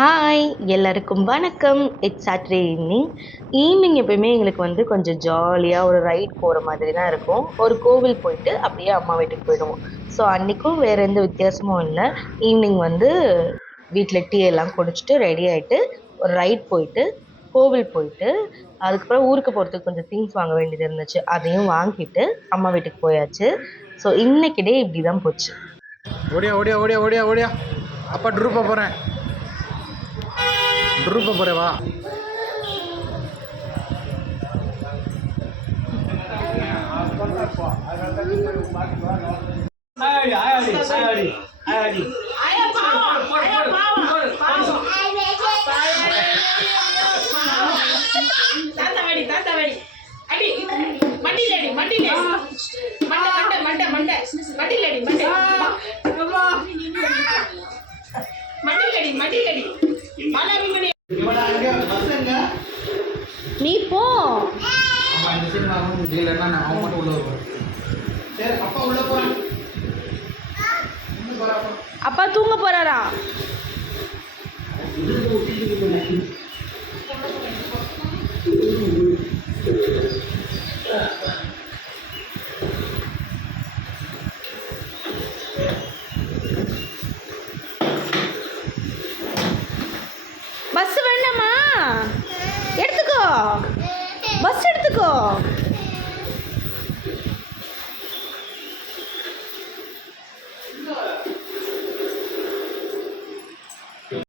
Hi எல்லாருக்கும் வணக்கம். It's Saturday evening. Evening எப்பயுமே எங்களுக்கு வந்து கொஞ்சம் ஜாலியாக ஒரு ரைட் போகிற மாதிரி தான் இருக்கும். ஒரு கோவில் போயிட்டு அப்படியே அம்மா வீட்டுக்கு போயிடுவோம். ஸோ அன்றைக்கும் வேறு எந்த வித்தியாசமும் இல்லை. ஈவினிங் வந்து வீட்டில் டீ எல்லாம் குடிச்சிட்டு ரெடி ஆகிட்டு ஒரு ரைட் போயிட்டு கோவில் போயிட்டு அதுக்கப்புறம் ஊருக்கு போகிறதுக்கு கொஞ்சம் திங்ஸ் வாங்க வேண்டியது இருந்துச்சு. அதையும் வாங்கிட்டு அம்மா வீட்டுக்கு போயாச்சு. ஸோ இன்னைக்கு டே இப்படி தான் போச்சு. ஓடியா ஓடியா ஓடியா ஓடியா ஓடியா அப்பா ட்ரூப்பை போகிறேன் வா. நீ போ. அப்பா தூங்க போறாரா? பஸ் வேண்டாமா? எடுத்துக்கோ, பஸ் எடுத்துக்கோ.